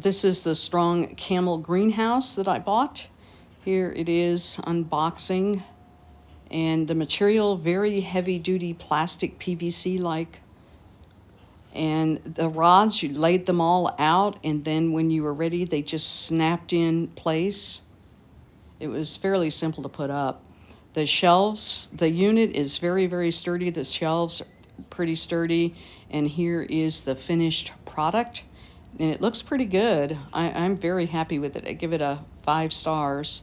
This is the Strong Camel Greenhouse that I bought. Here it is, unboxing. And the material, very heavy duty plastic PVC like. And the rods, you laid them all out, and then when you were ready, they just snapped in place. It was fairly simple to put up. The shelves, the unit is very, very sturdy. The shelves are pretty sturdy. And here is the finished product. And it looks pretty good. I'm very happy with it. I give it a 5 stars.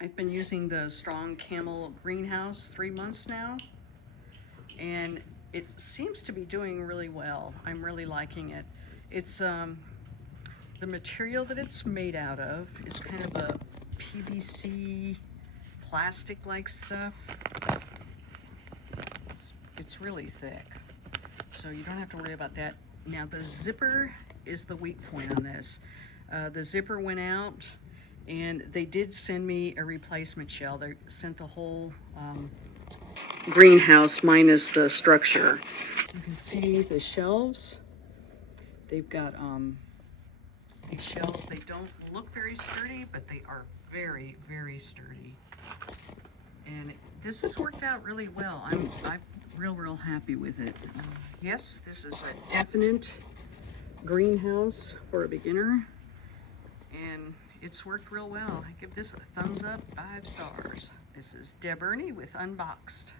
I've been using the Strong Camel Greenhouse 3 months now, and it seems to be doing really well. I'm really liking it. It's the material that it's made out of is kind of a PVC plastic-like stuff. It's really thick, so you don't have to worry about that. Now the zipper is the weak point on this. The zipper went out, and they did send me a replacement shell. They sent the whole greenhouse minus the structure. You can see the shelves. They've got these shelves. They don't look very sturdy, but they are very, very sturdy. And this has worked out really well. I'm real happy with it. Yes, this is a definite greenhouse for a beginner, and it's worked real well. I give this a thumbs up, 5 stars. This is Deb Ernie with Unboxed.